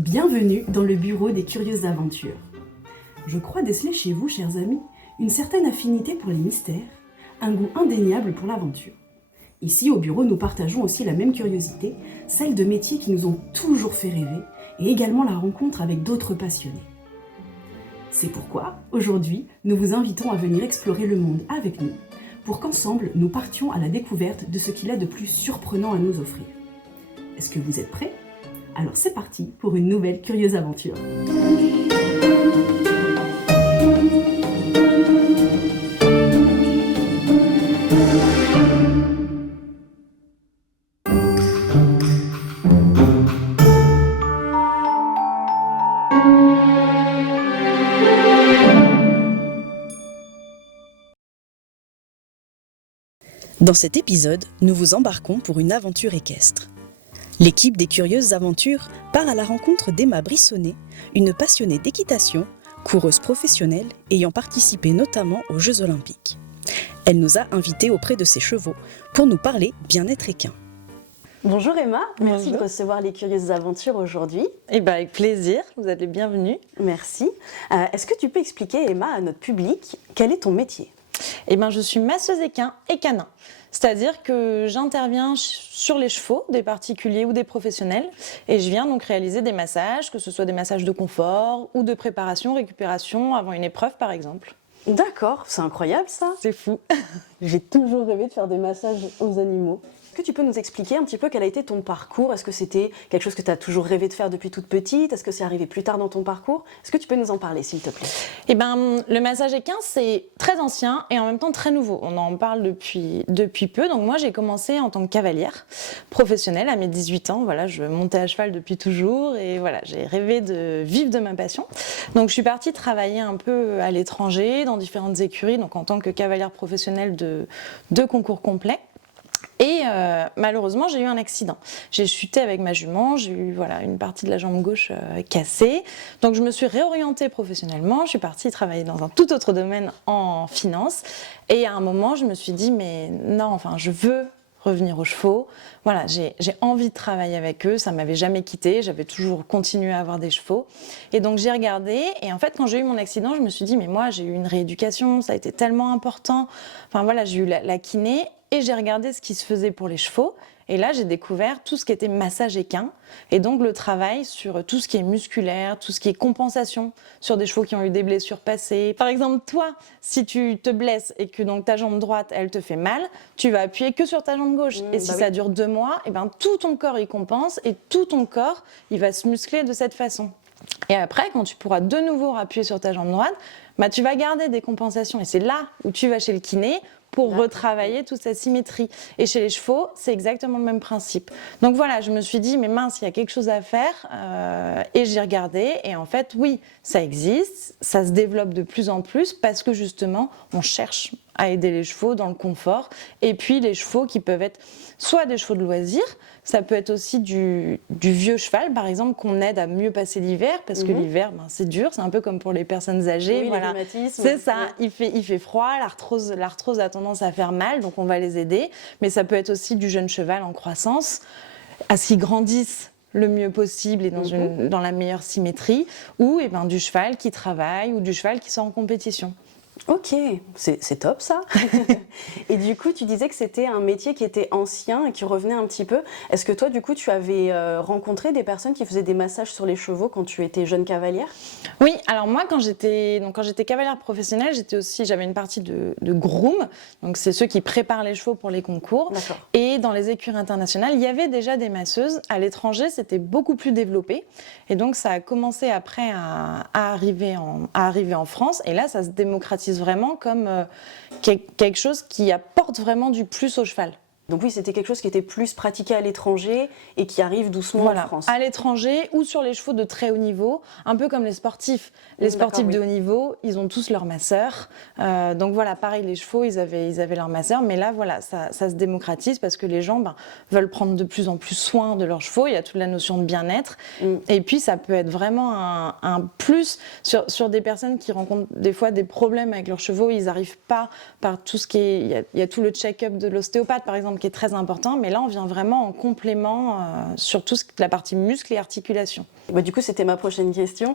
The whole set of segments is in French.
Bienvenue dans le bureau des curieuses aventures. Je crois déceler chez vous, chers amis, une certaine affinité pour les mystères, un goût indéniable pour l'aventure. Ici, au bureau, nous partageons aussi la même curiosité, celle de métiers qui nous ont toujours fait rêver, et également la rencontre avec d'autres passionnés. C'est pourquoi, aujourd'hui, nous vous invitons à venir explorer le monde avec nous, pour qu'ensemble, nous partions à la découverte de ce qu'il a de plus surprenant à nous offrir. Est-ce que vous êtes prêts ? Alors c'est parti pour une nouvelle curieuse aventure. Dans cet épisode, nous vous embarquons pour une aventure équestre. L'équipe des Curieuses Aventures part à la rencontre d'Emma Brissonnet, une passionnée d'équitation, coureuse professionnelle ayant participé notamment aux Jeux Olympiques. Elle nous a invités auprès de ses chevaux pour nous parler bien-être équin. Bonjour Emma, merci Bonjour. de recevoir les Curieuses Aventures aujourd'hui. Avec plaisir, vous êtes les bienvenus. Merci. Est-ce que tu peux expliquer, Emma, à notre public, quel est ton métier ? Je suis masseuse équin et canin. C'est-à-dire que j'interviens sur les chevaux, des particuliers ou des professionnels, et je viens donc réaliser des massages, que ce soit des massages de confort ou de préparation, récupération avant une épreuve par exemple. D'accord, c'est incroyable ça. C'est fou. J'ai toujours rêvé de faire des massages aux animaux. Est-ce que tu peux nous expliquer un petit peu quel a été ton parcours ? Est-ce que c'était quelque chose que tu as toujours rêvé de faire depuis toute petite ? Est-ce que c'est arrivé plus tard dans ton parcours ? Est-ce que tu peux nous en parler, s'il te plaît ? Le massage équin, c'est très ancien et en même temps très nouveau. On en parle depuis peu. Donc moi, j'ai commencé en tant que cavalière professionnelle à mes 18 ans. Voilà, je montais à cheval depuis toujours et voilà, j'ai rêvé de vivre de ma passion. Donc je suis partie travailler un peu à l'étranger, dans différentes écuries, donc en tant que cavalière professionnelle de concours complet. Et malheureusement, j'ai eu un accident. J'ai chuté avec ma jument, j'ai eu une partie de la jambe gauche cassée. Donc je me suis réorientée professionnellement, je suis partie travailler dans un tout autre domaine en finance. Et à un moment, je me suis dit, mais non, je veux revenir aux chevaux. Voilà, j'ai envie de travailler avec eux, ça ne m'avait jamais quittée, j'avais toujours continué à avoir des chevaux. Et donc j'ai regardé, et en fait, quand j'ai eu mon accident, je me suis dit, mais moi, j'ai eu une rééducation, ça a été tellement important. J'ai eu la kiné. Et j'ai regardé ce qui se faisait pour les chevaux. Et là, j'ai découvert tout ce qui était massage équin. Et donc, le travail sur tout ce qui est musculaire, tout ce qui est compensation sur des chevaux qui ont eu des blessures passées. Par exemple, toi, si tu te blesses et que donc, ta jambe droite, elle te fait mal, tu vas appuyer que sur ta jambe gauche. Et si ça dure 2 mois, tout ton corps, il compense et tout ton corps, il va se muscler de cette façon. Et après, quand tu pourras de nouveau appuyer sur ta jambe droite, tu vas garder des compensations. Et c'est là où tu vas chez le kiné pour retravailler toute cette symétrie. Et chez les chevaux, c'est exactement le même principe. Donc voilà, je me suis dit, mais mince, il y a quelque chose à faire. Et j'ai regardé. Et en fait, oui, ça existe. Ça se développe de plus en plus parce que justement, on cherche à aider les chevaux dans le confort. Et puis les chevaux qui peuvent être soit des chevaux de loisirs, ça peut être aussi du vieux cheval, par exemple, qu'on aide à mieux passer l'hiver, parce que l'hiver, c'est dur, c'est un peu comme pour les personnes âgées. Oui, voilà. les rhumatismes. C'est ça, il fait froid, l'arthrose a tendance à faire mal, donc on va les aider. Mais ça peut être aussi du jeune cheval en croissance, à ce qu'il grandisse le mieux possible et dans la meilleure symétrie, ou du cheval qui travaille, ou du cheval qui sort en compétition. Ok, c'est top ça. Et du coup, tu disais que c'était un métier qui était ancien et qui revenait un petit peu. Est-ce que toi, du coup, tu avais rencontré des personnes qui faisaient des massages sur les chevaux quand tu étais jeune cavalière ? Oui, alors moi, quand j'étais cavalière professionnelle, j'avais une partie de groom, donc c'est ceux qui préparent les chevaux pour les concours. D'accord. Et dans les écuries internationales, il y avait déjà des masseuses. À l'étranger, c'était beaucoup plus développé. Et donc, ça a commencé après à arriver en France. Et là, ça se démocratise vraiment comme quelque chose qui apporte vraiment du plus au cheval. Donc oui, c'était quelque chose qui était plus pratiqué à l'étranger et qui arrive doucement en France. À l'étranger ou sur les chevaux de très haut niveau, un peu comme les sportifs. Les sportifs de haut niveau, ils ont tous leurs masseurs. Donc voilà, pareil, les chevaux, ils avaient leurs masseurs. Mais là, voilà, ça se démocratise parce que les gens veulent prendre de plus en plus soin de leurs chevaux. Il y a toute la notion de bien-être. Et puis, ça peut être vraiment un plus sur des personnes qui rencontrent des fois des problèmes avec leurs chevaux. Ils n'arrivent pas par tout ce qui est... Il y a tout le check-up de l'ostéopathe, par exemple, qui est très important, mais là on vient vraiment en complément sur toute la partie muscles et articulations. Bah, du coup, c'était ma prochaine question.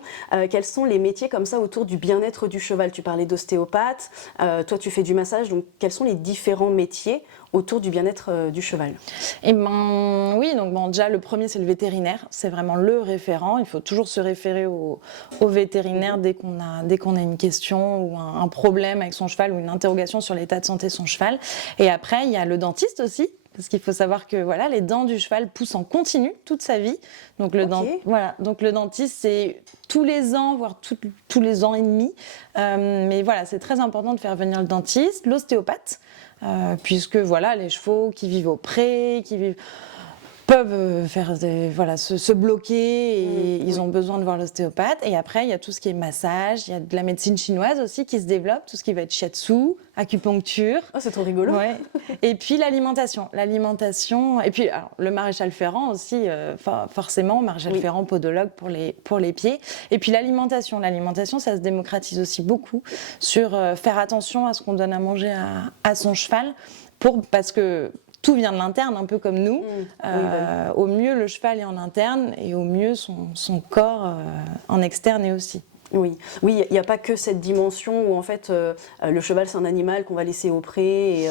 Quels sont les métiers comme ça autour du bien-être du cheval? Tu parlais d'ostéopathe, toi tu fais du massage, donc quels sont les différents métiers autour du bien-être du cheval? Eh ben oui, donc bon, déjà le premier c'est le vétérinaire, c'est vraiment le référent. Il faut toujours se référer au vétérinaire dès qu'on a une question ou un problème avec son cheval ou une interrogation sur l'état de santé de son cheval. Et après il y a le dentiste aussi. Parce qu'il faut savoir que voilà, les dents du cheval poussent en continu toute sa vie. Donc donc le dentiste, c'est tous les ans, voire tous les ans et demi. Mais voilà, c'est très important de faire venir le dentiste, l'ostéopathe, puisque voilà, les chevaux qui vivent au pré, peuvent faire se bloquer et ils ont besoin de voir l'ostéopathe. Et après, il y a tout ce qui est massage, il y a de la médecine chinoise aussi qui se développe, tout ce qui va être shiatsu, acupuncture. Oh, c'est trop rigolo. Ouais. Et puis l'alimentation. Et puis alors, le maréchal Ferrand aussi, forcément, maréchal Ferrand, podologue pour les pieds. Et puis l'alimentation. L'alimentation, ça se démocratise aussi beaucoup sur faire attention à ce qu'on donne à manger à son cheval parce que tout vient de l'interne, un peu comme nous. Au mieux, le cheval est en interne et au mieux, son corps en externe est aussi. Oui, il n'y a pas que cette dimension où en fait le cheval c'est un animal qu'on va laisser au pré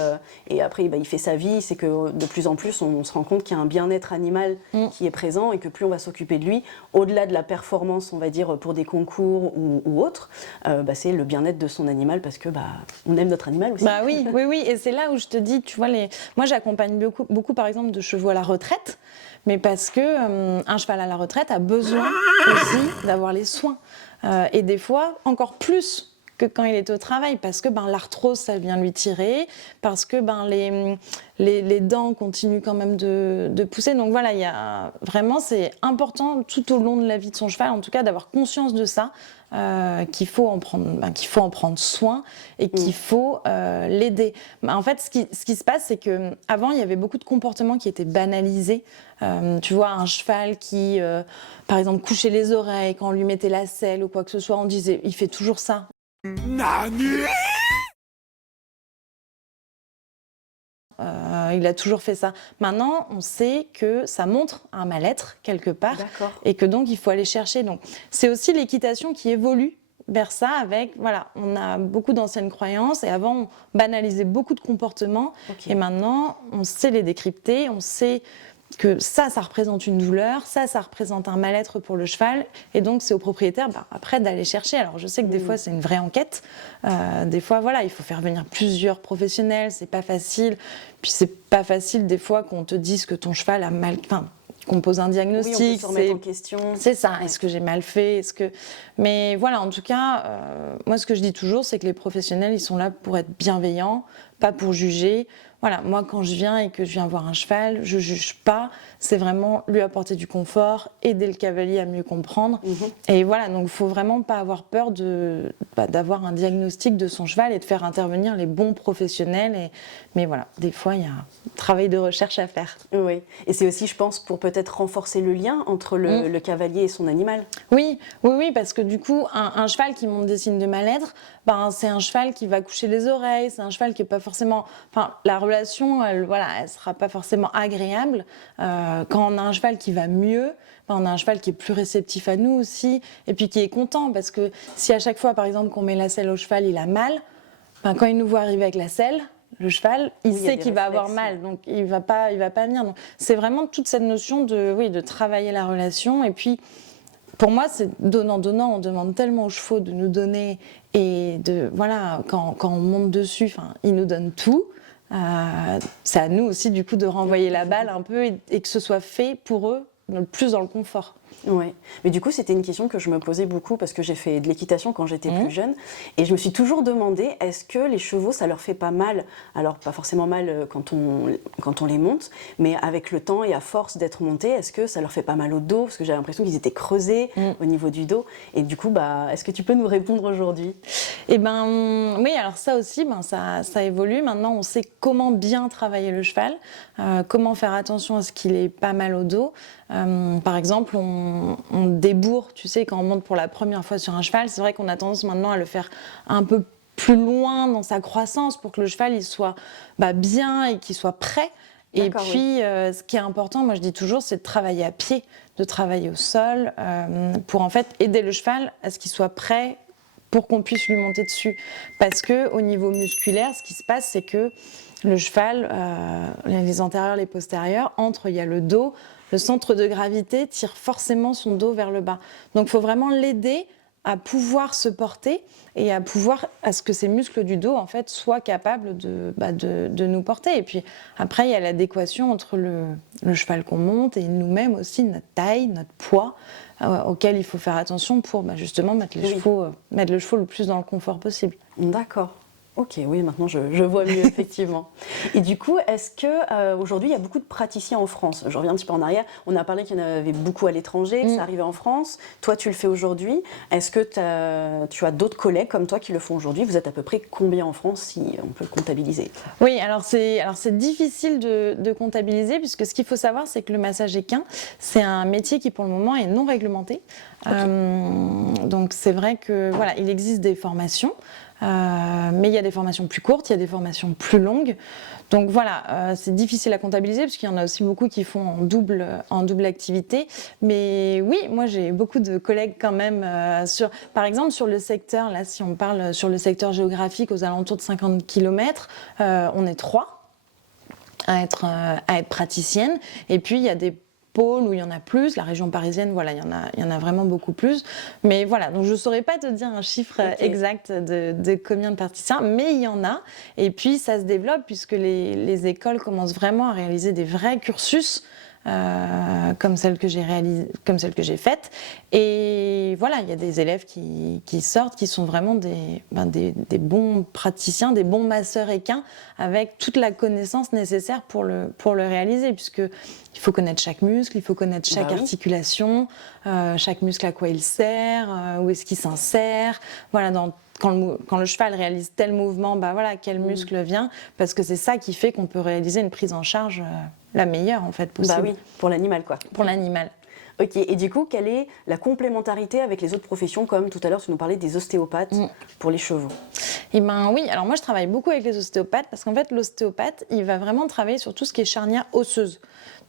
et après il fait sa vie. C'est que de plus en plus on se rend compte qu'il y a un bien-être animal qui est présent et que plus on va s'occuper de lui, au-delà de la performance on va dire pour des concours ou autres, c'est le bien-être de son animal parce que on aime notre animal aussi. Oui, et c'est là où je te dis, tu vois, moi j'accompagne beaucoup par exemple de chevaux à la retraite, mais parce que un cheval à la retraite a besoin aussi d'avoir les soins. Et des fois, encore plus que quand il est au travail, parce que l'arthrose, ça vient lui tirer, parce que les dents continuent quand même de pousser. Donc voilà, vraiment, c'est important tout au long de la vie de son cheval, en tout cas, d'avoir conscience de ça, qu'il faut en prendre soin et qu'il faut l'aider. En fait, ce qui se passe, c'est qu'avant, il y avait beaucoup de comportements qui étaient banalisés. Tu vois, un cheval qui, par exemple, couchait les oreilles quand on lui mettait la selle ou quoi que ce soit, on disait, il fait toujours ça. Il a toujours fait ça. Maintenant, on sait que ça montre un mal-être quelque part et que donc il faut aller chercher. Donc, c'est aussi l'équitation qui évolue vers ça on a beaucoup d'anciennes croyances et avant on banalisait beaucoup de comportements et maintenant on sait les décrypter, on sait que ça représente une douleur, ça représente un mal-être pour le cheval et donc c'est au propriétaire après d'aller chercher. Alors je sais que des fois c'est une vraie enquête, des fois il faut faire venir plusieurs professionnels, c'est pas facile, puis c'est pas facile des fois qu'on te dise que ton cheval a mal, qu'on pose un diagnostic, on peut se remettre en question. C'est ça, est-ce que j'ai mal fait, mais voilà, en tout cas, moi ce que je dis toujours, c'est que les professionnels, ils sont là pour être bienveillants, pas pour juger. Voilà, moi quand je viens et que je viens voir un cheval, je juge pas, c'est vraiment lui apporter du confort, aider le cavalier à mieux comprendre. Et voilà, donc il faut vraiment pas avoir peur d'avoir un diagnostic de son cheval et de faire intervenir les bons professionnels. Mais voilà, des fois il y a un travail de recherche à faire. Oui, et c'est aussi, je pense, pour peut-être renforcer le lien entre le cavalier et son animal. Oui, parce que du coup, un cheval qui montre des signes de mal-être, c'est un cheval qui va coucher les oreilles, c'est un cheval qui est pas forcément... la relation, elle sera pas forcément agréable. Quand on a un cheval qui va mieux, on a un cheval qui est plus réceptif à nous aussi, et puis qui est content, parce que si à chaque fois, par exemple, qu'on met la selle au cheval, il a mal, quand il nous voit arriver avec la selle, le cheval, il sait qu'il va avoir mal, donc il va pas venir. Donc, c'est vraiment toute cette notion de travailler la relation, et puis pour moi, c'est donnant-donnant. On demande tellement aux chevaux de nous donner, et quand on monte dessus, ils nous donnent tout. C'est à nous aussi du coup de renvoyer la balle un peu et que ce soit fait pour eux le plus dans le confort. Ouais, mais du coup c'était une question que je me posais beaucoup parce que j'ai fait de l'équitation quand j'étais plus jeune et je me suis toujours demandé est-ce que les chevaux ça leur fait pas mal, alors pas forcément mal quand on les monte, mais avec le temps et à force d'être montés, est-ce que ça leur fait pas mal au dos parce que j'avais l'impression qu'ils étaient creusés au niveau du dos et du coup est-ce que tu peux nous répondre aujourd'hui? Oui, alors ça aussi ça évolue. Maintenant on sait comment bien travailler le cheval, comment faire attention à ce qu'il ait pas mal au dos. Par exemple, on débourre, tu sais, quand on monte pour la première fois sur un cheval, c'est vrai qu'on a tendance maintenant à le faire un peu plus loin dans sa croissance pour que le cheval il soit bien et qu'il soit prêt. Et puis, ce qui est important, moi je dis toujours, c'est de travailler à pied, de travailler au sol, pour en fait aider le cheval à ce qu'il soit prêt pour qu'on puisse lui monter dessus. Parce qu'au niveau musculaire, ce qui se passe, c'est que le cheval, les antérieurs, les postérieurs, il y a le dos, le centre de gravité tire forcément son dos vers le bas. Donc il faut vraiment l'aider à pouvoir se porter et à ce que ces muscles du dos en fait soient capables de nous porter. Et puis après il y a l'adéquation entre le cheval qu'on monte et nous-mêmes aussi, notre taille, notre poids, auquel il faut faire attention pour justement mettre le chevaux le plus dans le confort possible. D'accord. Ok, oui, maintenant je vois mieux, effectivement. Et du coup, est-ce que aujourd'hui il y a beaucoup de praticiens en France? Je reviens un petit peu en arrière. On a parlé qu'il y en avait beaucoup à l'étranger, que ça arrivait en France. Toi, tu le fais aujourd'hui. Est-ce que tu as d'autres collègues comme toi qui le font aujourd'hui? Vous êtes à peu près combien en France, si on peut le comptabiliser? Oui, alors c'est difficile de comptabiliser, puisque ce qu'il faut savoir, c'est que le massage équin, c'est un métier qui pour le moment est non réglementé. Donc c'est vrai que voilà, il existe des formations. Mais il y a des formations plus courtes, il y a des formations plus longues. Donc voilà, c'est difficile à comptabiliser parce qu'il y en a aussi beaucoup qui font en double activité. Mais oui, moi j'ai beaucoup de collègues quand même par exemple sur le secteur, là si on parle sur le secteur géographique aux alentours de 50 km, on est 3 à être praticienne. Et puis il y a des pôles où il y en a plus, la région parisienne, voilà, il y en a vraiment beaucoup plus. Mais voilà, donc je ne saurais pas te dire un chiffre exact de combien de praticiens, mais il y en a. Et puis ça se développe puisque les écoles commencent vraiment à réaliser des vrais cursus comme celle que j'ai faite. Et voilà, il y a des élèves qui sortent, qui sont vraiment des bons praticiens, des bons masseurs équins, avec toute la connaissance nécessaire pour le réaliser, puisque il faut connaître chaque muscle, il faut connaître chaque articulation, chaque muscle à quoi il sert, où est-ce qu'il s'insère. Voilà, quand le cheval réalise tel mouvement, quel muscle vient, parce que c'est ça qui fait qu'on peut réaliser une prise en charge la meilleure en fait possible. Bah oui, pour l'animal quoi. Pour l'animal. Ok, et du coup, quelle est la complémentarité avec les autres professions, comme tout à l'heure tu nous parlais des ostéopathes pour les chevaux? Eh ben oui, alors moi je travaille beaucoup avec les ostéopathes parce qu'en fait l'ostéopathe, il va vraiment travailler sur tout ce qui est charnière osseuse.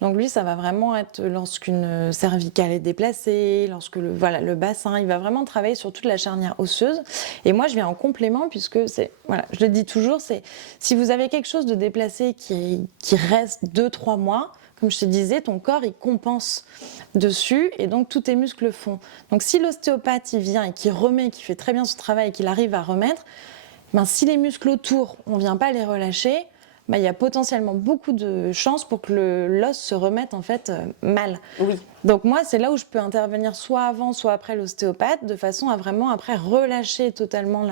Donc lui, ça va vraiment être lorsqu'une cervicale est déplacée, lorsque le bassin, il va vraiment travailler sur toute la charnière osseuse. Et moi, je viens en complément puisque je le dis toujours, c'est si vous avez quelque chose de déplacé qui reste 2-3 mois, comme je te disais, ton corps, il compense dessus et donc tous tes muscles font. Donc si l'ostéopathe, il vient et qu'il remet, qu'il fait très bien son travail et qu'il arrive à remettre, si les muscles autour, on ne vient pas les relâcher, il y a potentiellement beaucoup de chances pour que l'os se remette en fait mal. Oui. Donc moi, c'est là où je peux intervenir soit avant, soit après l'ostéopathe, de façon à vraiment après relâcher totalement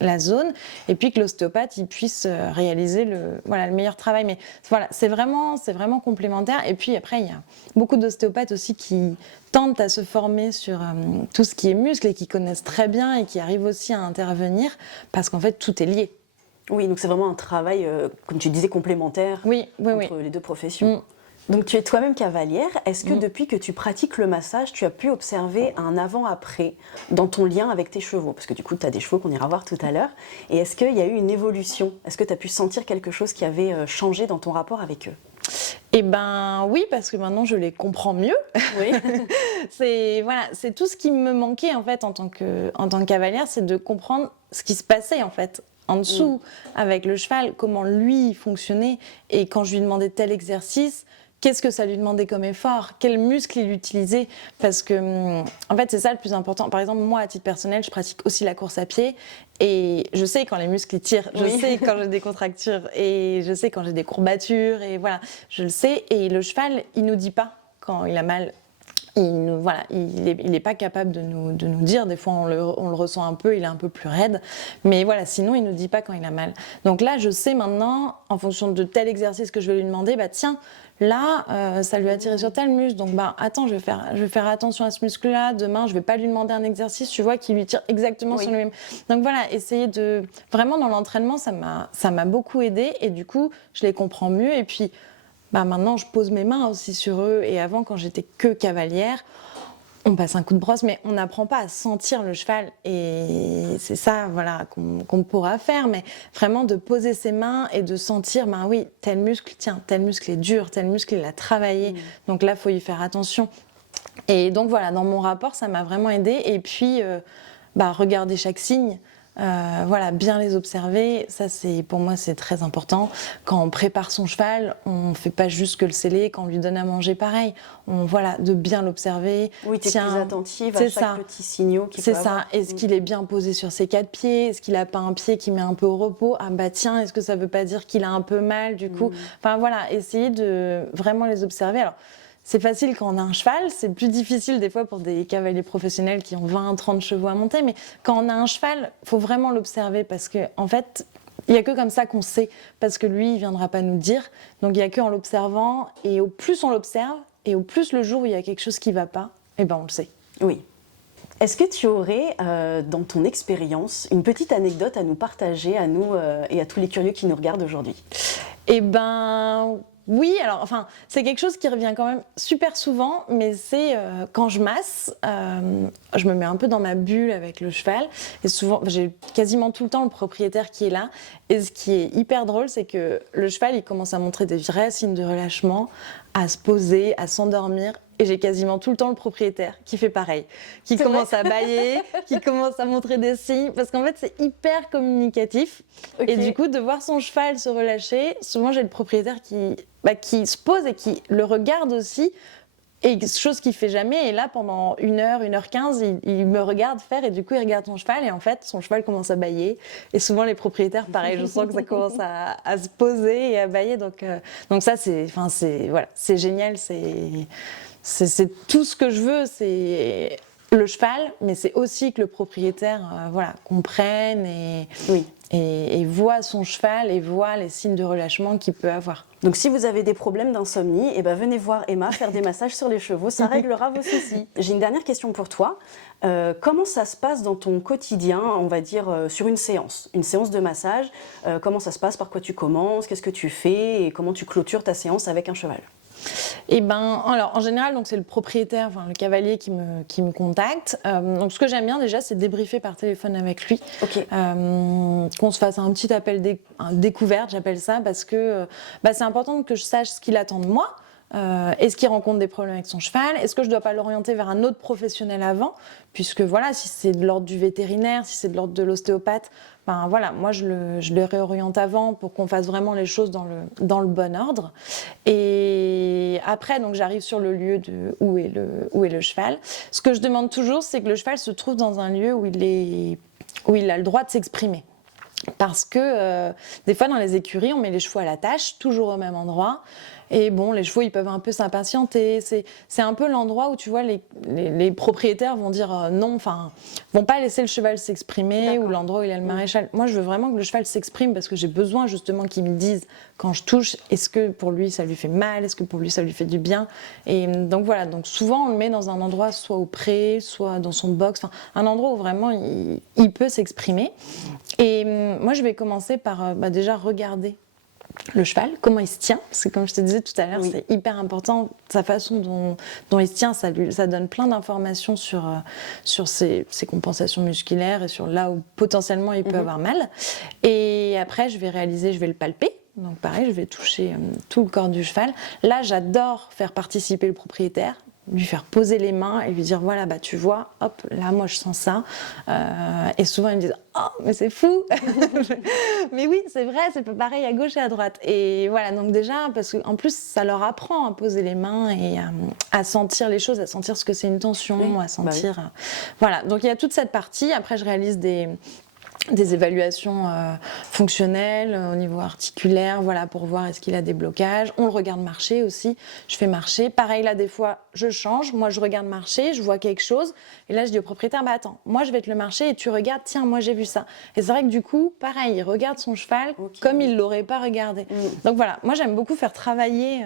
la zone, et puis que l'ostéopathe il puisse réaliser le meilleur travail. Mais voilà, c'est vraiment complémentaire. Et puis après, il y a beaucoup d'ostéopathes aussi qui tentent à se former sur tout ce qui est muscle et qui connaissent très bien et qui arrivent aussi à intervenir, parce qu'en fait, tout est lié. Oui, donc c'est vraiment un travail, comme tu disais, complémentaire entre les deux professions. Donc tu es toi-même cavalière. Est-ce que depuis que tu pratiques le massage, tu as pu observer un avant-après dans ton lien avec tes chevaux? Parce que du coup, tu as des chevaux qu'on ira voir tout à l'heure. Et est-ce qu'il y a eu une évolution? Est-ce que tu as pu sentir quelque chose qui avait changé dans ton rapport avec eux? Eh ben oui, parce que maintenant je les comprends mieux. Oui. c'est tout ce qui me manquait en fait en tant que cavalière, c'est de comprendre ce qui se passait en fait en dessous avec le cheval, comment lui fonctionnait, et quand je lui demandais tel exercice, qu'est-ce que ça lui demandait comme effort, quel muscle il utilisait, parce que en fait c'est ça le plus important. Par exemple, moi à titre personnel, je pratique aussi la course à pied et je sais quand les muscles ils tirent, je sais quand j'ai des contractures et je sais quand j'ai des courbatures, et voilà, je le sais. Et le cheval, il nous dit pas quand il a mal. Il n'est pas capable de nous dire. Des fois, on le ressent un peu, il est un peu plus raide. Mais voilà, sinon, il ne nous dit pas quand il a mal. Donc là, je sais maintenant, en fonction de tel exercice que je vais lui demander, tiens, là, ça lui a tiré sur tel muscle. Donc, attends, je vais faire attention à ce muscle-là. Demain, je ne vais pas lui demander un exercice, tu vois, qui lui tire exactement sur le même. Donc voilà, essayer de... Vraiment, dans l'entraînement, ça m'a beaucoup aidée. Et du coup, je les comprends mieux. Et puis... maintenant, je pose mes mains aussi sur eux. Et avant, quand j'étais que cavalière, On passe un coup de brosse, mais on n'apprend pas à sentir le cheval. Et c'est ça, voilà, qu'on pourra faire. Mais vraiment de poser ses mains et de sentir, ben oui, tel muscle, tiens, tel muscle est dur, tel muscle, il a travaillé. Donc là, il faut y faire attention. Et donc voilà, dans mon rapport, ça m'a vraiment aidée. Et puis, regarder chaque signe. Voilà, bien les observer, ça pour moi c'est très important. Quand on prépare son cheval, on ne fait pas juste que le seller, quand on lui donne à manger pareil, voilà, de bien l'observer. Oui, tu es plus attentive à chaque petit signal qu'il peut avoir. C'est ça, est-ce qu'il est bien posé sur ses 4 pieds, est-ce qu'il n'a pas un pied qui met un peu au repos, ah bah tiens, est-ce que ça ne veut pas dire qu'il a un peu mal du coup. Enfin voilà, essayer de vraiment les observer. Alors, c'est facile quand on a un cheval, c'est plus difficile des fois pour des cavaliers professionnels qui ont 20, 30 chevaux à monter, mais quand on a un cheval, il faut vraiment l'observer parce qu'en fait, il n'y a que comme ça qu'on sait, parce que lui, il ne viendra pas nous dire. Donc il n'y a qu'en l'observant, et au plus on l'observe, et au plus le jour où il y a quelque chose qui ne va pas, eh ben on le sait. Oui. Est-ce que tu aurais, dans ton expérience, une petite anecdote à nous partager, à nous et à tous les curieux qui nous regardent aujourd'hui ? Eh ben... Oui, alors enfin, c'est quelque chose qui revient quand même super souvent, mais c'est quand je masse, je me mets un peu dans ma bulle avec le cheval, et souvent, j'ai quasiment tout le temps le propriétaire qui est là, et ce qui est hyper drôle, c'est que le cheval, il commence à montrer des vrais signes de relâchement, à se poser, à s'endormir, et j'ai quasiment tout le temps le propriétaire qui fait pareil, qui commence à bâiller, qui commence à montrer des signes, parce qu'en fait c'est hyper communicatif. Okay. Et du coup, de voir son cheval se relâcher, souvent j'ai le propriétaire qui se pose et qui le regarde aussi, et chose qu'il fait jamais, et là pendant 1h15, il me regarde faire, et du coup il regarde son cheval, et en fait son cheval commence à bâiller, et souvent les propriétaires, pareil, je sens que ça commence à se poser et à bâiller, donc ça c'est génial, c'est tout ce que je veux, c'est le cheval, mais c'est aussi que le propriétaire comprenne et voit son cheval et voit les signes de relâchement qu'il peut avoir. Donc si vous avez des problèmes d'insomnie, venez voir Emma faire des massages sur les chevaux, ça réglera vos soucis. J'ai une dernière question pour toi. Comment ça se passe dans ton quotidien, on va dire, sur une séance de massage? Comment ça se passe? Par quoi tu commences? Qu'est-ce que tu fais? Et comment tu clôtures ta séance avec un cheval? Alors, en général, donc c'est le propriétaire, le cavalier qui me contacte. Donc, ce que j'aime bien déjà, c'est débriefer par téléphone avec lui. Okay. Qu'on se fasse un petit appel découverte, j'appelle ça, parce que c'est important que je sache ce qu'il attend de moi. Est-ce qu'il rencontre des problèmes avec son cheval? Est-ce que je ne dois pas l'orienter vers un autre professionnel avant? Puisque voilà, si c'est de l'ordre du vétérinaire, si c'est de l'ordre de l'ostéopathe, moi je le réoriente avant pour qu'on fasse vraiment les choses dans le bon ordre. Et après, donc j'arrive sur le lieu où est le cheval. Ce que je demande toujours, c'est que le cheval se trouve dans un lieu où il a le droit de s'exprimer. Parce que des fois dans les écuries, on met les chevaux à la tâche, toujours au même endroit. Et bon, les chevaux, ils peuvent un peu s'impatienter. C'est un peu l'endroit où, tu vois, les propriétaires vont dire non, vont pas laisser le cheval s'exprimer, ou l'endroit où il y a le maréchal. Moi, je veux vraiment que le cheval s'exprime parce que j'ai besoin justement qu'il me dise quand je touche, est-ce que pour lui ça lui fait mal, est-ce que pour lui ça lui fait du bien. Et donc voilà, donc souvent on le met dans un endroit soit au pré, soit dans son box, un endroit où vraiment il peut s'exprimer. Et moi, je vais commencer par déjà regarder le cheval, comment il se tient, parce que comme je te disais tout à l'heure, c'est hyper important, sa façon dont il se tient, ça donne plein d'informations sur ses compensations musculaires et sur là où potentiellement il peut avoir mal. Et après, je vais le palper. Donc pareil, je vais toucher tout le corps du cheval. Là, j'adore faire participer le propriétaire, lui faire poser les mains et lui dire voilà, tu vois, hop, là moi je sens ça. Et souvent ils me disent oh, mais c'est fou. Mais oui, c'est vrai, c'est pas pareil à gauche et à droite. Et voilà, donc déjà, parce qu'en plus ça leur apprend à poser les mains et à sentir les choses, à sentir ce que c'est une tension, à sentir. Voilà, donc il y a toute cette partie. Après, je réalise des évaluations fonctionnelles au niveau articulaire, pour voir est-ce qu'il a des blocages. On le regarde marcher aussi, je fais marcher. Pareil, là, des fois, je change. Moi, je regarde marcher, je vois quelque chose. Et là, je dis au propriétaire, attends, moi, je vais te le marcher et tu regardes, tiens, moi, j'ai vu ça. Et c'est vrai que du coup, pareil, il regarde son cheval comme il ne l'aurait pas regardé. Donc voilà, moi, j'aime beaucoup faire travailler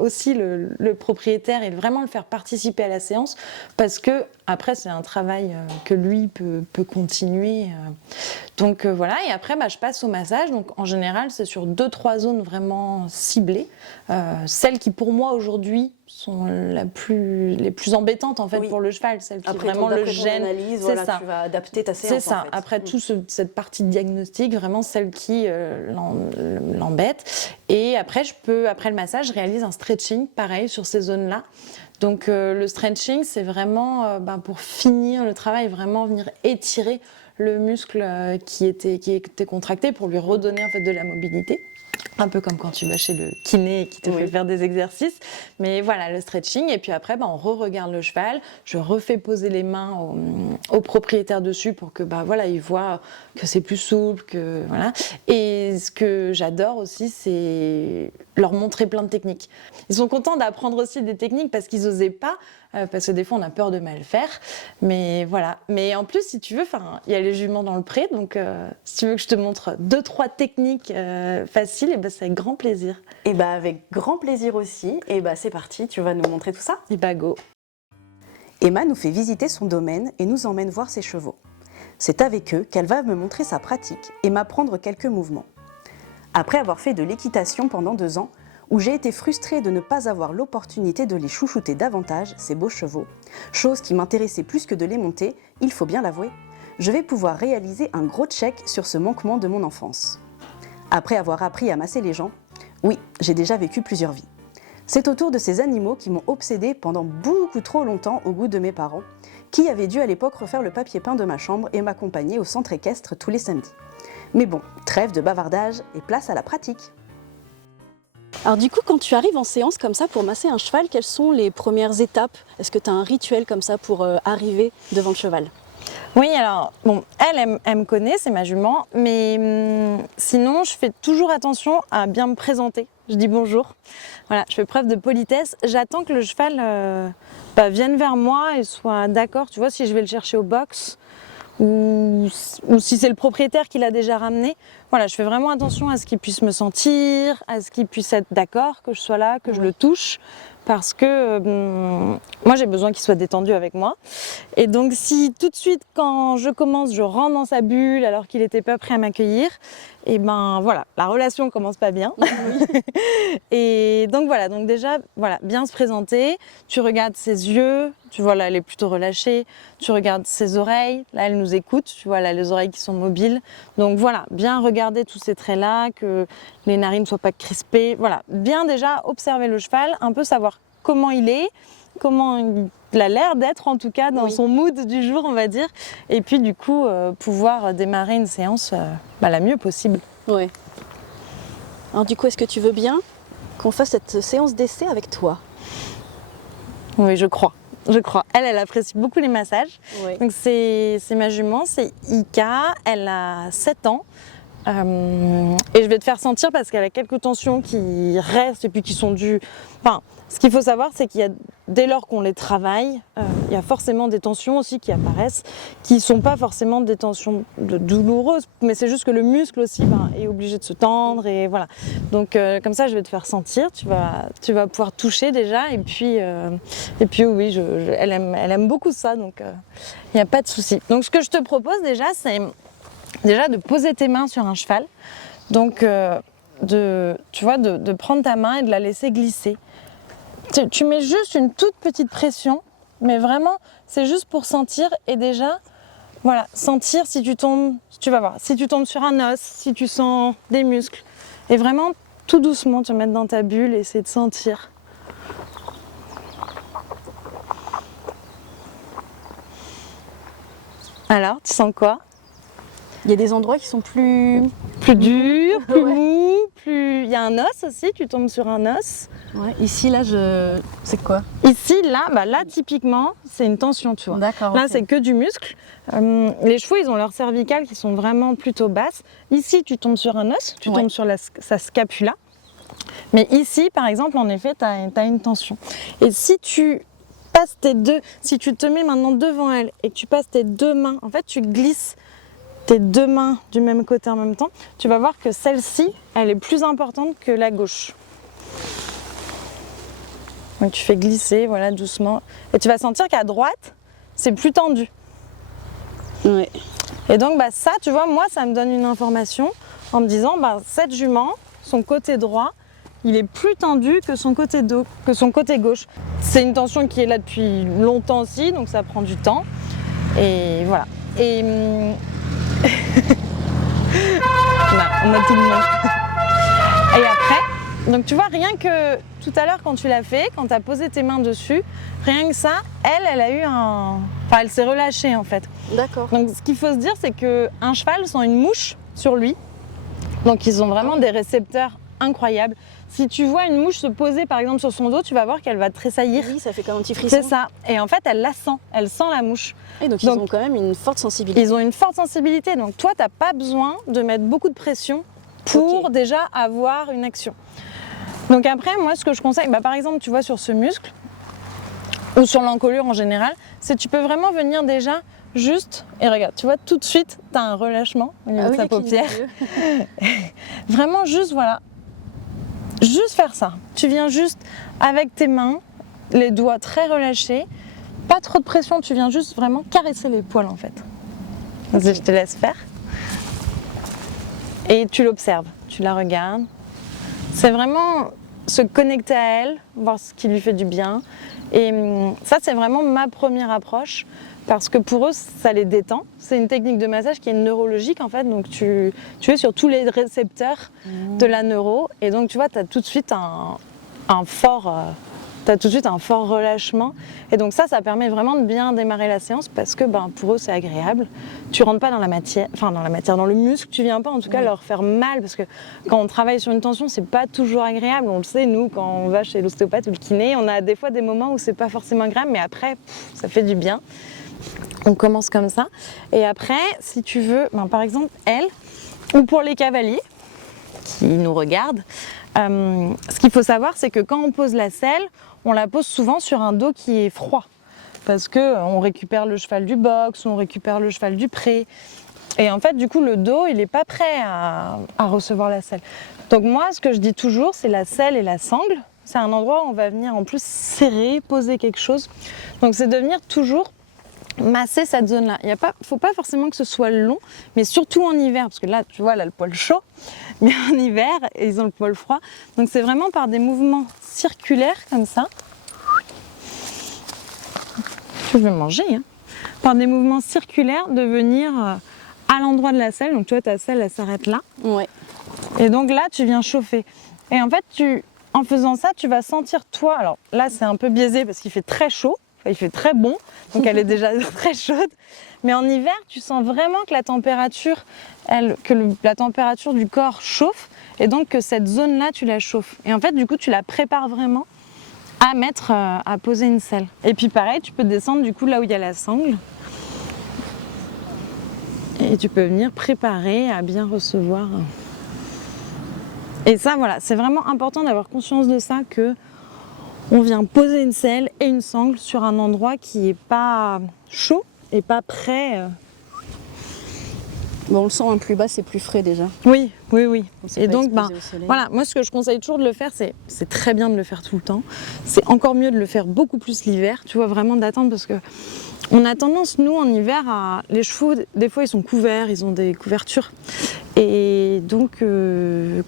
aussi le propriétaire et vraiment le faire participer à la séance parce que, après, c'est un travail que lui peut continuer. Donc voilà, et après je passe au massage. Donc en général c'est sur 2-3 zones vraiment ciblées, celles qui pour moi aujourd'hui sont les plus embêtantes en fait pour le cheval, celles qui après vraiment le gênent. Analyse, voilà, ça. Tu vas adapter ta séance. C'est ça. En fait. Après cette partie de diagnostic, vraiment celle qui l'embête. Et après après le massage, je réalise un stretching pareil sur ces zones-là. Donc le stretching, c'est vraiment pour finir le travail, vraiment venir étirer le muscle qui était contracté pour lui redonner en fait de la mobilité. Un peu comme quand tu vas chez le kiné et qui te fait faire des exercices. Mais voilà, le stretching. Et puis après, on re-regarde le cheval. Je refais poser les mains au propriétaire dessus pour que il voit que c'est plus souple. Voilà. Et ce que j'adore aussi, c'est leur montrer plein de techniques. Ils sont contents d'apprendre aussi des techniques parce qu'ils n'osaient pas. Parce que des fois on a peur de mal faire, mais voilà. Mais en plus, si tu veux, il y a les juments dans le pré, donc si tu veux que je te montre 2-3 techniques faciles, et c'est avec grand plaisir. Et avec grand plaisir aussi. Et c'est parti, tu vas nous montrer tout ça. Et go. Emma nous fait visiter son domaine et nous emmène voir ses chevaux. C'est avec eux qu'elle va me montrer sa pratique et m'apprendre quelques mouvements. Après avoir fait de l'équitation pendant 2 ans, où j'ai été frustrée de ne pas avoir l'opportunité de les chouchouter davantage, ces beaux chevaux, chose qui m'intéressait plus que de les monter, il faut bien l'avouer, je vais pouvoir réaliser un gros check sur ce manquement de mon enfance. Après avoir appris à masser les gens, oui, j'ai déjà vécu plusieurs vies. C'est autour de ces animaux qui m'ont obsédée pendant beaucoup trop longtemps au goût de mes parents, qui avaient dû à l'époque refaire le papier peint de ma chambre et m'accompagner au centre équestre tous les samedis. Mais bon, trêve de bavardage et place à la pratique. Alors du coup, quand tu arrives en séance comme ça pour masser un cheval, quelles sont les premières étapes? Est-ce que tu as un rituel comme ça pour arriver devant le cheval? Oui, alors, elle me connaît, c'est ma jument, mais sinon, je fais toujours attention à bien me présenter. Je dis bonjour. Voilà, je fais preuve de politesse. J'attends que le cheval vienne vers moi et soit d'accord, tu vois, si je vais le chercher au box ou si c'est le propriétaire qui l'a déjà ramené. Voilà, je fais vraiment attention à ce qu'il puisse me sentir, à ce qu'il puisse être d'accord, que je sois là, que je le touche. Parce que moi j'ai besoin qu'il soit détendu avec moi. Et donc si tout de suite quand je commence, je rentre dans sa bulle alors qu'il n'était pas prêt à m'accueillir, et voilà, la relation commence pas bien. Oui. Et donc voilà, donc déjà bien se présenter, tu regardes ses yeux, tu vois là elle est plutôt relâchée, tu regardes ses oreilles, là elle nous écoute, tu vois là les oreilles qui sont mobiles. Donc voilà, bien regarder tous ces traits là, que les narines ne soient pas crispées, voilà, bien déjà observer le cheval, un peu savoir comment il est, comment il a l'air d'être en tout cas dans son mood du jour on va dire, et puis du coup pouvoir démarrer une séance la mieux possible. Oui. Alors du coup, est-ce que tu veux bien qu'on fasse cette séance d'essai avec toi? Oui, je crois. Elle apprécie beaucoup les massages. Oui. Donc c'est ma jument, c'est Ika, elle a 7 ans. Et je vais te faire sentir parce qu'elle a quelques tensions qui restent et puis qui sont dues. Enfin, ce qu'il faut savoir, c'est qu'il y a, dès lors qu'on les travaille, il y a forcément des tensions aussi qui apparaissent, qui ne sont pas forcément des tensions douloureuses, mais c'est juste que le muscle aussi est obligé de se tendre et voilà. Donc comme ça, je vais te faire sentir, tu vas pouvoir toucher déjà et puis oui, elle aime beaucoup ça, donc il n'y a pas de souci. Donc ce que je te propose déjà, c'est de poser tes mains sur un cheval, donc de prendre ta main et de la laisser glisser. Tu mets juste une toute petite pression, mais vraiment c'est juste pour sentir et déjà voilà, sentir si tu tombes, tu vas voir, si tu tombes sur un os, si tu sens des muscles et vraiment tout doucement te mettre dans ta bulle et essayer de sentir. Alors, tu sens quoi? Il y a des endroits qui sont plus durs, plus mous, il y a un os aussi, tu tombes sur un os. Ouais. Ici, là, c'est quoi? Ici, là, typiquement, c'est une tension, tu vois. D'accord. Là, c'est que du muscle. Les chevaux, ils ont leurs cervicales qui sont vraiment plutôt basses. Ici, tu tombes sur un os, tu tombes sur sa scapula. Mais ici, par exemple, en effet, tu as une tension. Et si tu si tu te mets maintenant devant elle et que tu passes tes 2 mains, en fait, tu glisses tes 2 mains du même côté en même temps, tu vas voir que celle-ci, elle est plus importante que la gauche. Donc tu fais glisser, voilà, doucement. Et tu vas sentir qu'à droite, c'est plus tendu. Ouais. Et donc ça, tu vois, moi, ça me donne une information en me disant, cette jument, son côté droit, il est plus tendu que son côté gauche. C'est une tension qui est là depuis longtemps aussi, donc ça prend du temps. Et voilà. Et on a tout le monde. Et après, donc tu vois, rien que tout à l'heure quand tu l'as fait, quand tu as posé tes mains dessus, rien que ça, elle a eu elle s'est relâchée en fait. D'accord. Donc ce qu'il faut se dire, c'est qu'un cheval sent une mouche sur lui. Donc ils ont vraiment des récepteurs incroyables. Si tu vois une mouche se poser par exemple sur son dos, tu vas voir qu'elle va tressaillir. Oui, ça fait comme un petit frisson. C'est ça. Et en fait, elle la sent. Elle sent la mouche. Et donc ils ont quand même une forte sensibilité. Ils ont une forte sensibilité. Donc toi, tu n'as pas besoin de mettre beaucoup de pression pour déjà avoir une action. Donc après, moi, ce que je conseille, par exemple, tu vois, sur ce muscle, ou sur l'encolure en général, c'est que tu peux vraiment venir déjà juste, et regarde, tu vois, tout de suite, tu as un relâchement au niveau de sa paupière. Vraiment juste, voilà, juste faire ça. Tu viens juste avec tes mains, les doigts très relâchés, pas trop de pression, tu viens juste vraiment caresser les poils en fait. Vas-y, je te laisse faire. Et tu l'observes, tu la regardes. C'est vraiment se connecter à elle, voir ce qui lui fait du bien. Et ça, c'est vraiment ma première approche parce que pour eux, ça les détend. C'est une technique de massage qui est neurologique en fait. Donc tu es sur tous les récepteurs de la neuro. Et donc tu vois, tu as tout de suite un fort relâchement. Et donc ça permet vraiment de bien démarrer la séance parce que pour eux, c'est agréable. Tu rentres pas dans la matière, dans le muscle, tu viens pas en tout cas leur faire mal parce que quand on travaille sur une tension, c'est pas toujours agréable. On le sait, nous, quand on va chez l'ostéopathe ou le kiné, on a des fois des moments où c'est pas forcément agréable, mais après, ça fait du bien. On commence comme ça. Et après, si tu veux, par exemple, elle, ou pour les cavaliers qui nous regardent, ce qu'il faut savoir, c'est que quand on pose la selle, on la pose souvent sur un dos qui est froid parce qu'on récupère le cheval du box ou on récupère le cheval du pré. Et en fait, du coup, le dos, il n'est pas prêt à recevoir la selle. Donc moi, ce que je dis toujours, c'est la selle et la sangle. C'est un endroit où on va venir en plus serrer, poser quelque chose. Donc c'est de venir toujours masser cette zone-là. Il ne faut pas forcément que ce soit long, mais surtout en hiver, parce que là, tu vois, elle a le poil chaud, mais en hiver, ils ont le poil froid. Donc c'est vraiment par des mouvements circulaires comme ça. Je vais manger, hein. Par des mouvements circulaires, de venir à l'endroit de la selle. Donc tu vois, ta selle, elle s'arrête là. Ouais. Et donc là, tu viens chauffer. Et en fait, en faisant ça, tu vas sentir toi. Alors là, c'est un peu biaisé parce qu'il fait très chaud. Il fait très bon, donc elle est déjà très chaude. Mais en hiver, tu sens vraiment que la température du corps chauffe et donc que cette zone-là, tu la chauffes. Et en fait, du coup, tu la prépares vraiment à poser une selle. Et puis pareil, tu peux descendre du coup là où il y a la sangle. Et tu peux venir préparer à bien recevoir. Et ça, voilà, c'est vraiment important d'avoir conscience de ça, que on vient poser une selle et une sangle sur un endroit qui n'est pas chaud et pas prêt. Bon, on le sent, plus bas, c'est plus frais déjà. Oui. Et pas donc, voilà, moi ce que je conseille toujours de le faire, c'est très bien de le faire tout le temps. C'est encore mieux de le faire beaucoup plus l'hiver, tu vois, vraiment d'attendre parce que on a tendance, nous, en hiver, les chevaux, des fois, ils sont couverts, ils ont des couvertures. Et donc,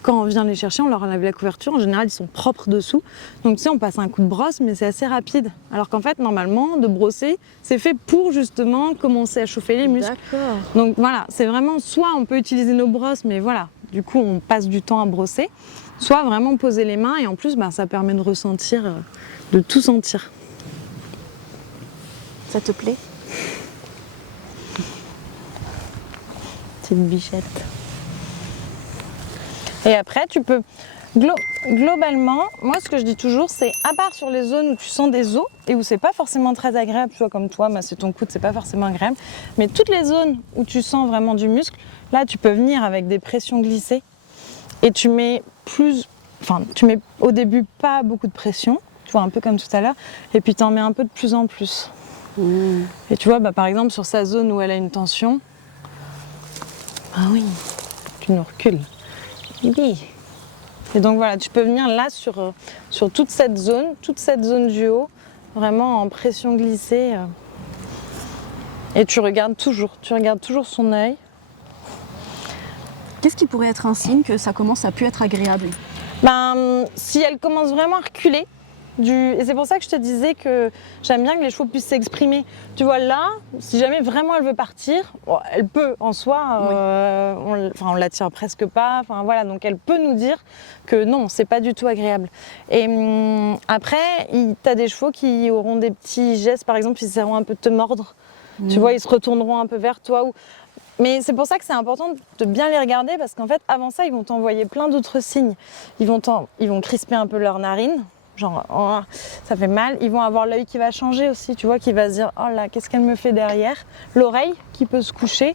quand on vient les chercher, on leur enlève la couverture. En général, ils sont propres dessous. Donc, tu sais, on passe un coup de brosse, mais c'est assez rapide. Alors qu'en fait, normalement, de brosser, c'est fait pour, justement, commencer à chauffer les muscles. D'accord. Donc, voilà, c'est vraiment, soit on peut utiliser nos brosses, mais voilà, du coup, on passe du temps à brosser. Soit vraiment poser les mains, et en plus, ça permet de ressentir, de tout sentir. Ça te plaît? C'est une bichette. Et après, tu peux, globalement, moi ce que je dis toujours, c'est à part sur les zones où tu sens des os et où c'est pas forcément très agréable, tu vois, comme toi, c'est ton coude, c'est pas forcément agréable, mais toutes les zones où tu sens vraiment du muscle, là tu peux venir avec des pressions glissées et tu mets au début pas beaucoup de pression, tu vois, un peu comme tout à l'heure, et puis tu en mets un peu de plus en plus. Et tu vois, par exemple, sur sa zone où elle a une tension, oui, tu nous recules. Oui. Et donc voilà, tu peux venir là sur toute cette zone du haut, vraiment en pression glissée. Et tu regardes toujours son œil. Qu'est-ce qui pourrait être un signe que ça commence à plus être agréable? Si elle commence vraiment à reculer, et c'est pour ça que je te disais que j'aime bien que les chevaux puissent s'exprimer. Tu vois là, si jamais vraiment elle veut partir, bon, elle peut en soi, on l'attire presque pas, voilà, donc elle peut nous dire que non, c'est pas du tout agréable. Et après, t'as des chevaux qui auront des petits gestes, par exemple, ils essaieront un peu de te mordre, tu vois, ils se retourneront un peu vers toi. Mais c'est pour ça que c'est important de bien les regarder parce qu'en fait, avant ça, ils vont t'envoyer plein d'autres signes. Ils vont crisper un peu leurs narines. Genre, oh, ça fait mal. Ils vont avoir l'œil qui va changer aussi, tu vois, qui va se dire, oh là, qu'est-ce qu'elle me fait derrière? L'oreille qui peut se coucher.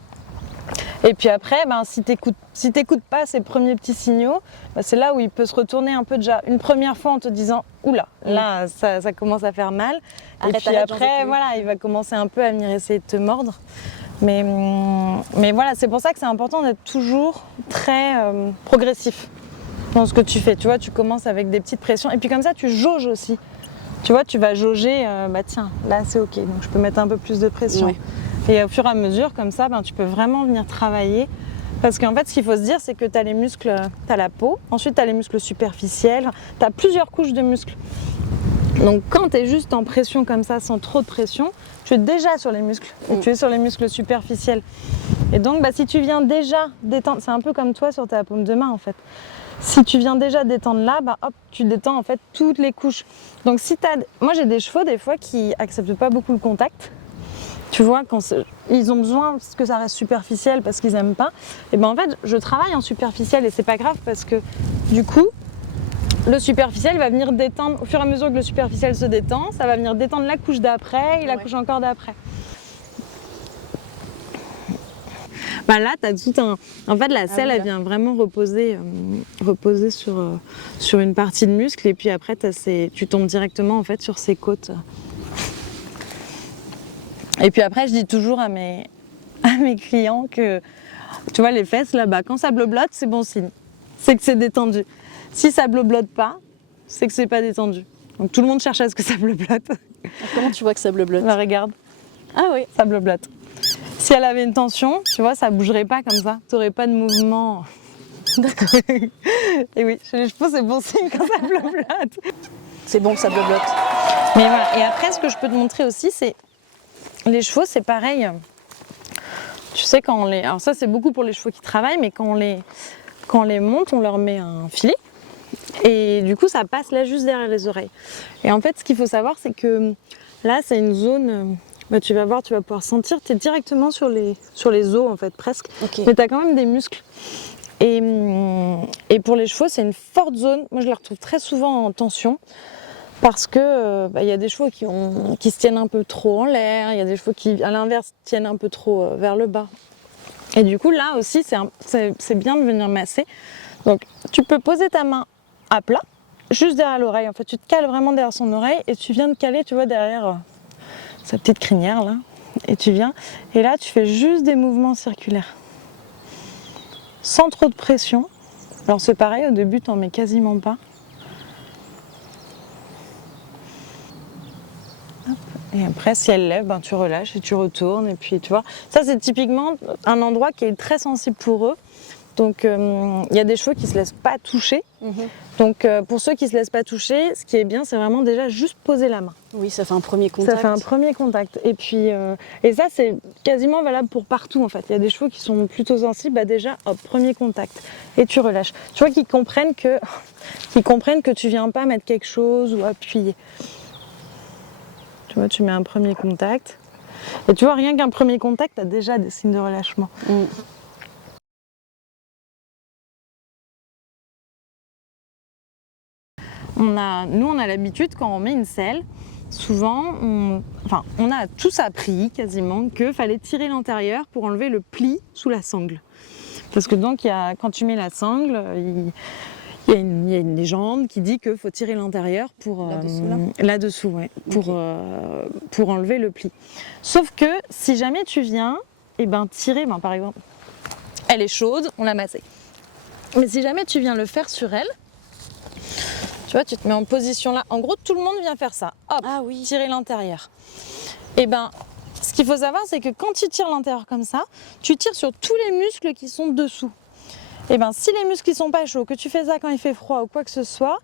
Et puis après, si t'écoutes pas ces premiers petits signaux, c'est là où il peut se retourner un peu déjà une première fois en te disant, oula, là, ça commence à faire mal. Et puis après, voilà, il va commencer un peu à venir essayer de te mordre. Mais voilà, c'est pour ça que c'est important d'être toujours très progressif dans ce que tu fais. Tu vois, tu commences avec des petites pressions et puis comme ça, tu jauges aussi. Tu vois, tu vas jauger, tiens, là c'est ok, donc je peux mettre un peu plus de pression. Oui. Et au fur et à mesure, comme ça, tu peux vraiment venir travailler. Parce qu'en fait, ce qu'il faut se dire, c'est que tu as les muscles, tu as la peau, ensuite tu as les muscles superficiels, tu as plusieurs couches de muscles. Donc quand tu es juste en pression comme ça, sans trop de pression, tu es déjà sur les muscles, et tu es sur les muscles superficiels. Et donc si tu viens déjà détendre, c'est un peu comme toi sur ta paume de main en fait. Si tu viens déjà détendre là, hop, tu détends en fait toutes les couches. Donc moi j'ai des chevaux des fois qui acceptent pas beaucoup le contact. Tu vois, ils ont besoin que ça reste superficiel parce qu'ils aiment pas. Et en fait, je travaille en superficiel et c'est pas grave parce que du coup, le superficiel va venir détendre, au fur et à mesure que le superficiel se détend, ça va venir détendre la couche d'après et la couche encore d'après. Là, tu as tout un... En fait, la selle, elle vient vraiment reposer sur une partie de muscle et puis après, tu tombes directement en fait, sur ses côtes. Et puis après, je dis toujours à mes clients que, tu vois, les fesses, là, quand ça bleu-blotte, c'est bon signe. C'est que c'est détendu. Si ça bleu-blotte pas, c'est que c'est pas détendu. Donc tout le monde cherche à ce que ça bleu-blotte. Comment tu vois que ça bleu-blotte? Regarde. Ah oui. Ça bleu-blotte. Si elle avait une tension, tu vois, ça bougerait pas comme ça. Tu n'aurais pas de mouvement. D'accord. Et oui, chez les chevaux, c'est bon signe quand ça bleu-blotte. C'est bon, ça bleu-blotte. Mais voilà. Et après, ce que je peux te montrer aussi, c'est les chevaux, c'est pareil. Tu sais, quand on les... Alors ça, c'est beaucoup pour les chevaux qui travaillent, mais quand on les monte, on leur met un filet. Et du coup, ça passe là juste derrière les oreilles. Et en fait, ce qu'il faut savoir, c'est que là, c'est une zone... tu vas voir, tu vas pouvoir sentir, tu es directement sur les os, en fait, presque. Okay. Mais tu as quand même des muscles. Et pour les chevaux, c'est une forte zone. Moi, je la retrouve très souvent en tension. Parce que y a des chevaux qui se tiennent un peu trop en l'air, il y a des chevaux qui, à l'inverse, tiennent un peu trop vers le bas. Et du coup, là aussi, c'est bien de venir masser. Donc, tu peux poser ta main à plat, juste derrière l'oreille. En fait, tu te cales vraiment derrière son oreille et tu viens de caler, tu vois, derrière sa petite crinière, là. Et tu viens, et là, tu fais juste des mouvements circulaires. Sans trop de pression. Alors, c'est pareil, au début, tu n'en mets quasiment pas. Et après, si elle lève, tu relâches et tu retournes. Et puis, tu vois, ça, c'est typiquement un endroit qui est très sensible pour eux. Donc, il y a des chevaux qui ne se laissent pas toucher. Donc, pour ceux qui ne se laissent pas toucher, ce qui est bien, c'est vraiment déjà juste poser la main. Oui, ça fait un premier contact. Ça fait un premier contact. Et puis, et ça, c'est quasiment valable pour partout, en fait. Il y a des chevaux qui sont plutôt sensibles. Déjà, hop, premier contact. Et tu relâches. Tu vois, qu'ils comprennent que tu ne viens pas mettre quelque chose ou appuyer. Tu vois, tu mets un premier contact. Et tu vois, rien qu'un premier contact, tu as déjà des signes de relâchement. On a l'habitude, quand on met une selle, souvent, on a tous appris quasiment qu'il fallait tirer l'intérieur pour enlever le pli sous la sangle. Parce que donc, quand tu mets la sangle, il y a une légende qui dit qu'il faut tirer l'intérieur pour là-dessous, ouais, pour enlever le pli. Sauf que si jamais tu viens tirer, par exemple, elle est chaude, on l'a massée. Mais si jamais tu viens le faire sur elle, tu vois, tu te mets en position là. En gros, tout le monde vient faire ça. Hop, tirer l'intérieur. Et ce qu'il faut savoir, c'est que quand tu tires l'antérieur comme ça, tu tires sur tous les muscles qui sont dessous. Et ben si les muscles ne sont pas chauds, que tu fais ça quand il fait froid ou quoi que ce soit,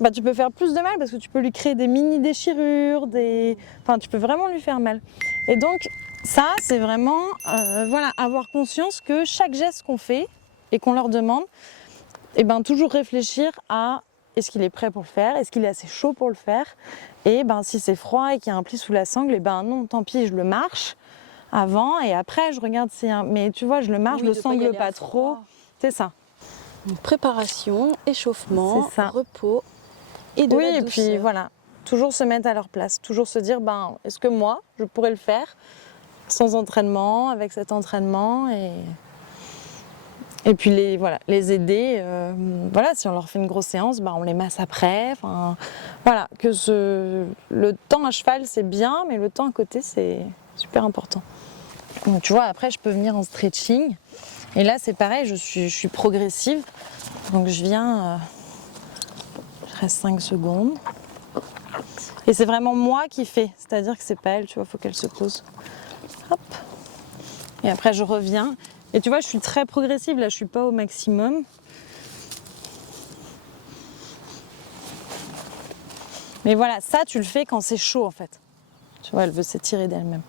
bah, tu peux faire plus de mal parce que tu peux lui créer des mini déchirures, enfin tu peux vraiment lui faire mal. Et donc ça c'est vraiment voilà, avoir conscience que chaque geste qu'on fait et qu'on leur demande, et ben toujours réfléchir à est-ce qu'il est prêt pour le faire, est-ce qu'il est assez chaud pour le faire, et ben si c'est froid et qu'il y a un pli sous la sangle, et ben non tant pis je le marche avant et après je regarde si mais tu vois je le marche, Oui, je le sangle pas trop, c'est ça. Donc, préparation, échauffement, C'est ça. repos et de Oui, la et douceur. puis voilà, toujours se mettre à leur place, toujours se dire, ben, est-ce que moi, je pourrais le faire sans entraînement, avec cet entraînement et puis les aider. Voilà, si on leur fait une grosse séance, ben, on les masse après. Enfin, voilà, le temps à cheval, c'est bien, mais le temps à côté, c'est super important. Donc, tu vois, après, je peux venir en stretching. Et là, c'est pareil, je suis progressive. Donc, je viens... Je reste 5 secondes. Et c'est vraiment moi qui fais, c'est-à-dire que c'est pas elle, tu vois, il faut qu'elle se pose. Hop. Et après je reviens. Et tu vois, je suis très progressive, là je suis pas au maximum. Mais voilà, ça tu le fais quand c'est chaud en fait. Tu vois, elle veut s'étirer d'elle-même.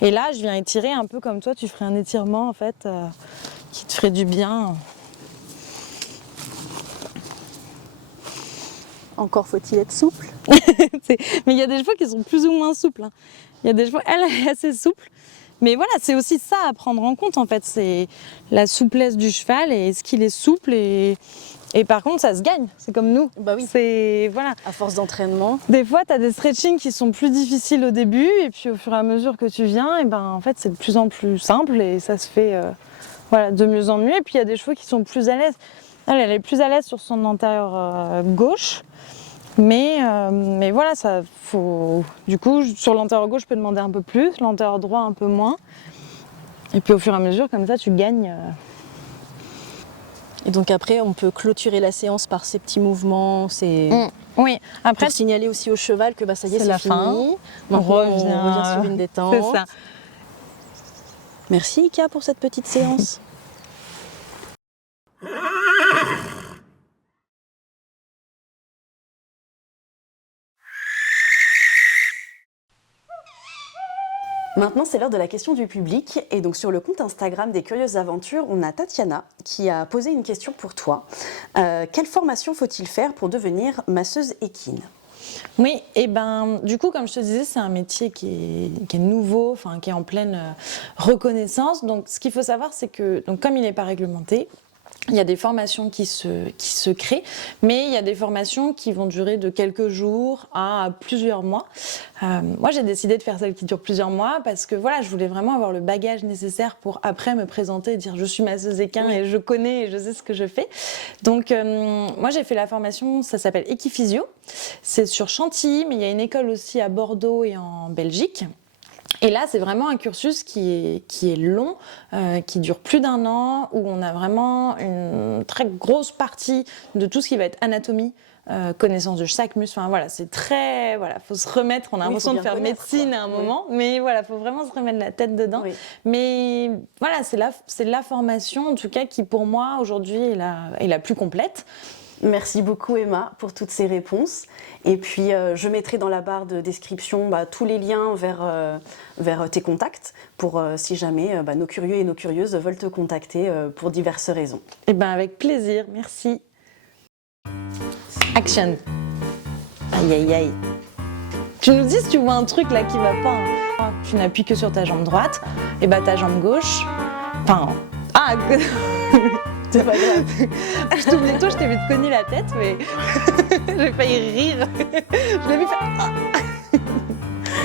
Et là, je viens étirer un peu comme toi, tu ferais un étirement en fait qui te ferait du bien. Encore faut-il être souple. Mais il y a des chevaux qui sont plus ou moins souples. Il y a des chevaux, elle est assez souple. Mais voilà, c'est aussi ça à prendre en compte en fait. C'est la souplesse du cheval et est-ce qu'il est souple et par contre ça se gagne. C'est comme nous. Bah oui. C'est voilà. À force d'entraînement. Des fois, tu as des stretchings qui sont plus difficiles au début et puis au fur et à mesure que tu viens, et ben en fait c'est de plus en plus simple et ça se fait voilà, de mieux en mieux. Et puis il y a des chevaux qui sont plus à l'aise. Elle est plus à l'aise sur son antérieur gauche. Mais voilà, ça faut. Du coup, sur l'antérieur gauche, je peux demander un peu plus, l'antérieur droit un peu moins. Et puis au fur et à mesure, comme ça, tu gagnes. Et donc après, on peut clôturer la séance par ces petits mouvements. Oui, après, pour signaler aussi au cheval que bah, ça y est, c'est c'est la fini. fin. Maintenant, On revient sur une détente. C'est ça. Merci Ika pour cette petite séance. Maintenant, c'est l'heure de la question du public. Et donc, sur le compte Instagram des Curieuses Aventures, on a Tatiana qui a posé une question pour toi. Quelle formation faut-il faire pour devenir masseuse équine ? Oui, et ben du coup, comme je te disais, c'est un métier qui est nouveau, enfin qui est en pleine reconnaissance. Donc, ce qu'il faut savoir, c'est que donc, comme il n'est pas réglementé, il y a des formations qui se créent, mais il y a des formations qui vont durer de quelques jours à plusieurs mois. Moi, j'ai décidé de faire celle qui dure plusieurs mois parce que voilà, je voulais vraiment avoir le bagage nécessaire pour après me présenter et dire je suis masseuse équin et je connais et je sais ce que je fais. Donc, moi, j'ai fait la formation, ça s'appelle Equiphysio. C'est sur Chantilly, mais il y a une école aussi à Bordeaux et en Belgique. Et là, c'est vraiment un cursus qui est long, qui dure plus d'1 an, où on a vraiment une très grosse partie de tout ce qui va être anatomie, connaissance de chaque muscle. Enfin voilà, c'est très voilà, faut se remettre. On a l'impression de faire médecine à un moment, mais voilà, faut vraiment se remettre la tête dedans. Oui. Mais voilà, c'est la formation en tout cas qui pour moi aujourd'hui est la plus complète. Merci beaucoup Emma pour toutes ces réponses. Et puis je mettrai dans la barre de description tous les liens vers tes contacts pour si jamais nos curieux et nos curieuses veulent te contacter pour diverses raisons. Eh ben avec plaisir, merci. Action. Aïe aïe aïe. Tu nous dis si tu vois un truc là qui va pas. Hein. Tu n'appuies que sur ta jambe droite, et bah ta jambe gauche. Enfin. Ah c'est pas grave. Je t'oublie toi, je t'ai vu te cogner la tête, mais j'ai failli rire. Je l'ai vu faire. Ah.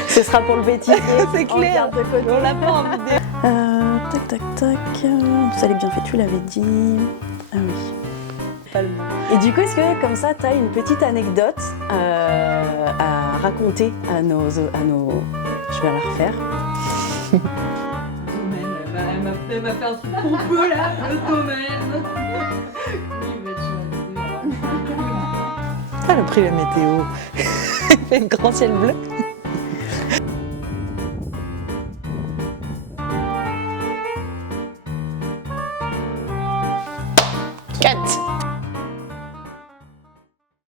Ce sera pour le bêtiser. C'est clair. On l'a pas en vidéo. Tac tac tac. Ça allait bien fait, tu l'avais dit. Ah oui. Pas le mot. Et du coup, est-ce que comme ça, tu as une petite anecdote à raconter à nos. Je vais la refaire. Elle m'a fait un truc pompeux là, le domaine. Ah, le prix la météo. Il fait un grand ciel bleu.